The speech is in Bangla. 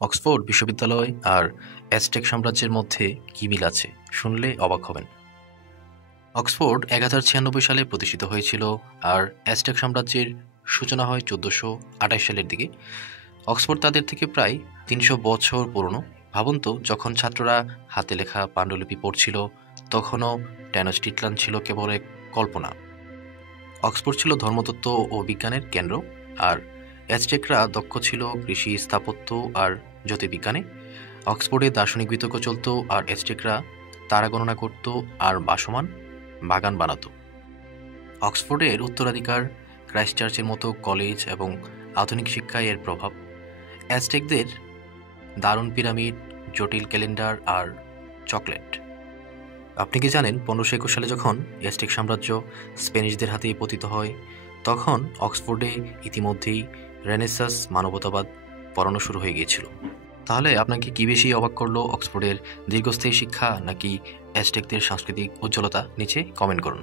অক্সফোর্ড বিশ্ববিদ্যালয় আর অ্যাজটেক সাম্রাজ্যের মধ্যে কী মিল আছে শুনলে অবাক হবেন। অক্সফোর্ড 1096 সালে প্রতিষ্ঠিত হয়েছিল আর অ্যাজটেক সাম্রাজ্যের সূচনা হয় 1428 সালের দিকে। অক্সফোর্ড তাদের থেকে প্রায় 300 বছর পুরনো। ভাবুন তো, যখন ছাত্ররা হাতে লেখা পাণ্ডুলিপি পড়ছিল তখনও টেনোচটিটলান ছিল কেবল এক কল্পনা। অক্সফোর্ড ছিল ধর্মতত্ত্ব ও বিজ্ঞানের কেন্দ্র, আর অ্যাজটেকরা দক্ষ ছিল কৃষি, স্থাপত্য আর জ্যোতির্বিজ্ঞানে। অক্সফোর্ডে দার্শনিক বিতর্ক চলত আর অ্যাজটেকরা তারা গণনা করত আর বাসমান বাগান বানাতো। অক্সফোর্ডের উত্তরাধিকার, ক্রাইস্টচার্চের মতো কলেজ এবং আধুনিক শিক্ষায় এর প্রভাব। অ্যাজটেকদের দারুণ পিরামিড, জটিল ক্যালেন্ডার আর চকলেট। আপনি কি জানেন 1521 সালে যখন অ্যাজটেক সাম্রাজ্য স্প্যানিশদের হাতে পতিত হয়, তখন অক্সফোর্ডে ইতিমধ্যেই রেনেসাঁস মানবতাবাদ পড়ানো শুরু হয়ে গিয়েছিল। তাহলে আপনাকে কি বেশি অবাক করলো, অক্সফোর্ডের দীর্ঘস্থায়ী শিক্ষা নাকি অ্যাজটেকদের সাংস্কৃতিক উজ্জ্বলতা? নিচে কমেন্ট করুন।